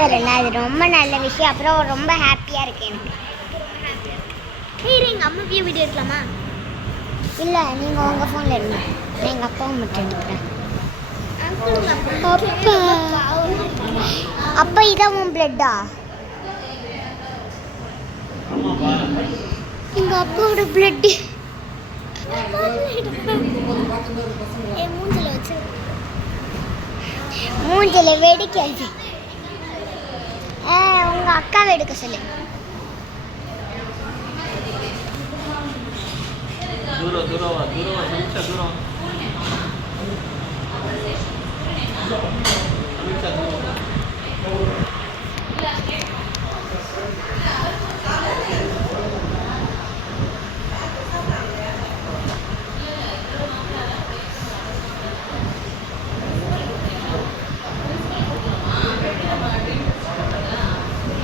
அது ரொம்ப நல்ல விஷயம். அப்புறம் ரொம்ப ஹாப்பியாக இருக்கு எனக்கு. சரி, எங்கள் அம்மாவையும் வீடியோ எடுக்கலாமா? இல்லை, நீங்கள் உங்கள் ஃபோனில் எடுங்க. நான் எங்கள் அப்பாவை மட்டும் எடுக்கிறேன். அப்பா இதான் உன் பிளட்டா? எங்கள் அப்பாவோட பிளட்டு மூஞ்சில் வெடிக்காது. உங்கள் அக்காவை எடுக்க சொல்லு. தூரம்